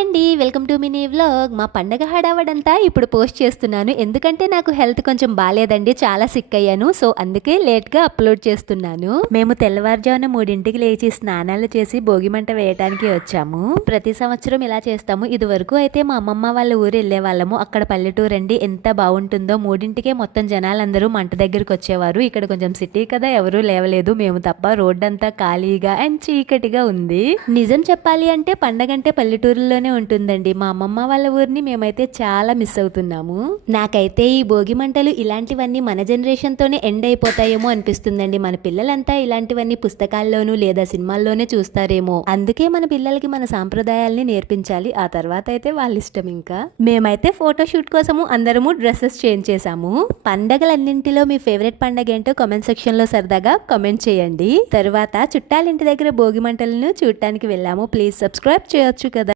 అండి, welcome to mini vlog. మా పండగ హడావడంతా ఇప్పుడు పోస్ట్ చేస్తున్నాను. ఎందుకంటే నాకు హెల్త్ కొంచెం బాగాలేదండి, చాలా సిక్ అయ్యాను. సో అందుకే లేట్గా అప్లోడ్ చేస్తున్నాను. మేము తెల్లవారుజామున 3ంటికి లేచి స్నానాలు చేసి భోగి మంట వేయడానికి వచ్చాము. ప్రతి సంవత్సరం ఇలా చేస్తాము. ఇది వరకు అయితే మా అమ్మమ్మ వాళ్ళ ఊరు వెళ్ళే వాళ్ళము. అక్కడ పల్లెటూరు అండి, ఎంత బాగుంటుందో. 3ంటికే మొత్తం జనాలందరూ మంట దగ్గరికి వచ్చేవారు. ఇక్కడ కొంచెం సిటీ కదా, ఎవరూ లేవలేదు, మేము తప్ప. రోడ్డంతా ఖాళీగా అండ్ చీకటిగా ఉంది. నిజం చెప్పాలి అంటే పండగ అంటే పల్లెటూరులోనే ఉంటుందండి. మా అమ్మమ్మ వాళ్ళ ఊరిని మేమైతే చాలా మిస్ అవుతున్నాము. నాకైతే ఈ భోగి మంటలు ఇలాంటివన్నీ మన జనరేషన్ తోనే ఎండ్ అయిపోతాయేమో అనిపిస్తుందండి. మన పిల్లలంతా ఇలాంటివన్నీ పుస్తకాల్లోనూ లేదా సినిమాల్లోనే చూస్తారేమో. అందుకే మన పిల్లలకి మన సాంప్రదాయాల్ని నేర్పించాలి. ఆ తర్వాత అయితే వాళ్ళ ఇష్టం. ఇంకా మేమైతే ఫోటోషూట్ కోసము అందరము డ్రెస్సెస్ చేంజ్ చేసాము. పండగలన్నింటిలో మీ ఫేవరెట్ పండగ ఏంటో కామెంట్ సెక్షన్ లో సరదాగా కామెంట్ చేయండి. తరువాత చుట్టాలింటి దగ్గర భోగి మంటలను చూడటానికి వెళ్ళాము. ప్లీజ్ సబ్స్క్రైబ్ చేయొచ్చు కదా.